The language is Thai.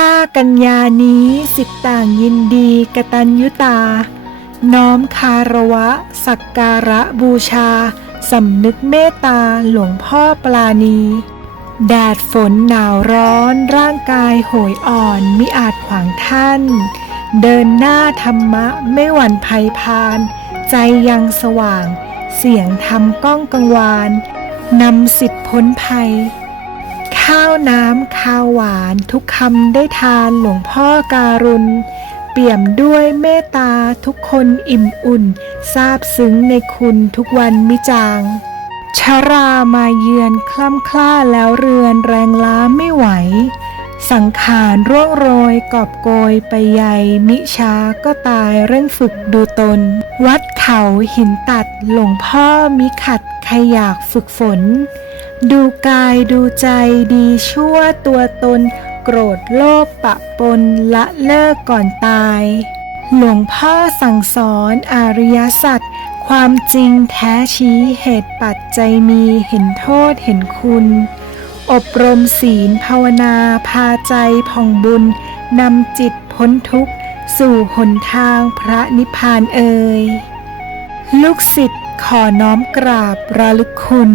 15 กันยานี้สิทธิต่างยินดีกตัญยุตา น้อมคารวะ สักการะบูชา สำนึกเมตตาหลวงพ่อปลาณี แดดฝนหนาวร้อนร่างกายโหยอ่อนมิอาจขวางท่าน เดินหน้าธรรมะไม่หวั่นภัยพาน ใจยังสว่าง เสียงธรรมก้องกังวานนำสิทธิพ้นภัยาวน้ำข้าวหวานทุกคำได้ทานหลวงพ่อการุณ เปี่ยมด้วยเมตตาทุกคนอิ่มอุ่นซาบซึ้งในคุณทุกวันมิจางชรามาเยือนคล่ำคล้าแล้วเรือนแรงล้าไม่ไหว สังขารร่วงโรยกอบโกยไปใหญ่มิช้าก็ตายเร่งฝึกดูตน วัดเขาหินตัดหลวงพ่อมิขัดใครอยากฝึกฝน ดูกายดูใจดีชั่วตัวตน โกรธโลภปะปนละเลิกก่อนตาย หลวงพ่อสั่งสอนอริยสัจความจริงแท้ชี้เหตุปัจจัยมีเห็นโทษเห็นคุณ อบรมศีลภาวนาพาใจผ่องบุญนำจิตพ้นทุกข์ สู่หนทางพระนิพพานเอ่ยลูกศิษย์ขอน้อมกราบระลึกคุณ